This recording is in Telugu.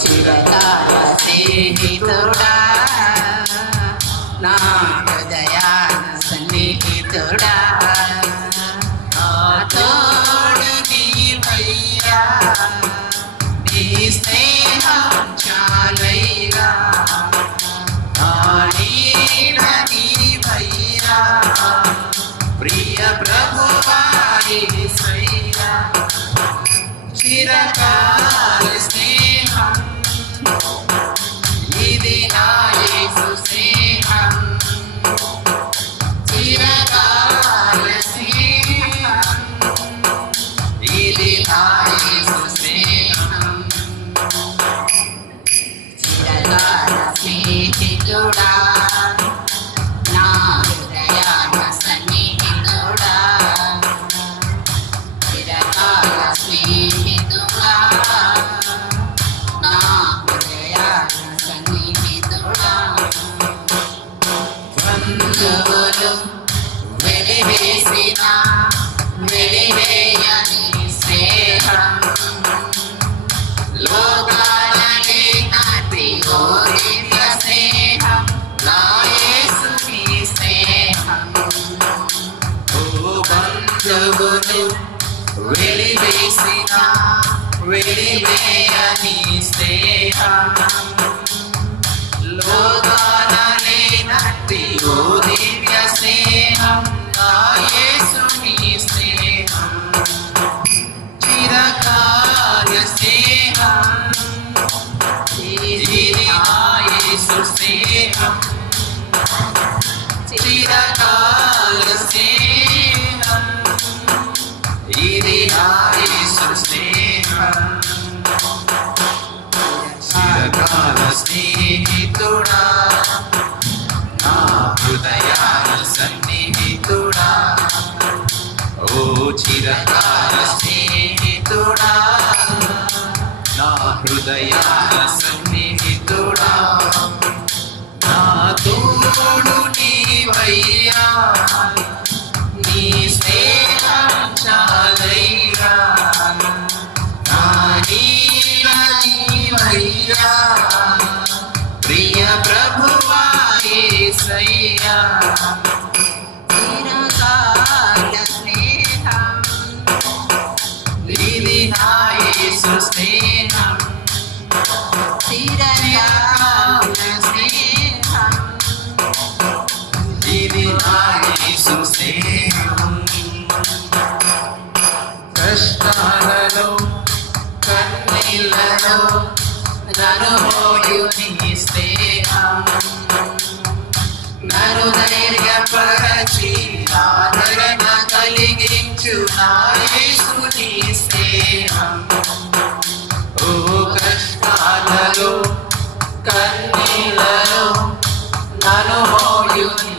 చిరకాల స్నేహితుడా నా హృదయాన సన్నిహితుడా నా తోడు నీవయ్యా నీ స్నేహం చాలయ్యా నా నీడ నీవయ్యా ప్రియ ప్రభువా యేసయ్యా చిరకాల స్నేహం ఇది నా యేసు స్నేహం చిరకాల స్నేహం ఇది నా యేసు స్నేహం చిరకాల స్నేహితుడా నా హృదయాన సన్నిహితుడా చిరకాల స్నేహితుడా నా హృదయాన సన్నిహితుడా బంధువులు వెలివేసిన వెలివేయని స్నేహం లోకాలనే నాటి ఓ దివ్య స్నేహం నా యేసుని స్నేహం ఓ బంధువులు వెలివేసిన వెలివేయని స్నేహం లోకాలనే నాటి ఓ దివ్య స్నేహం నా యేసుని స్నేహం చిరకాల స్నేహం ఇది నా యేసు స్నేహం చిరకాల స్నేహం ఇది నా యేసు స్నేహం చిరకాల స్నేహితుడా నా హృదయాన సన్నిహితుడా ఓ చిరకాల స్నేహితుడా నా హృదయాన సన్నిహితుడా నా తోడు నీవయ్యా నీ స్నేహం చాలయ్యా నా నీడ నీవయ్యా ప్రియ ప్రభువా యేసయ్యా చిరకాల స్నేహం ఇది నా యేసు స్నేహం చిరకాల స్నేహం ఇది నా యేసు స్నేహం కష్టాలలో కన్నీళ్ళలో నన్ను మోయు నీ స్నేహం నన్ను ధైర్యపరచి ఆదరణ కలిగించు నా యేసుని స్నేహం ఓ కష్టాలలో కన్నీళ్ళలో నన్ను మోయు నీ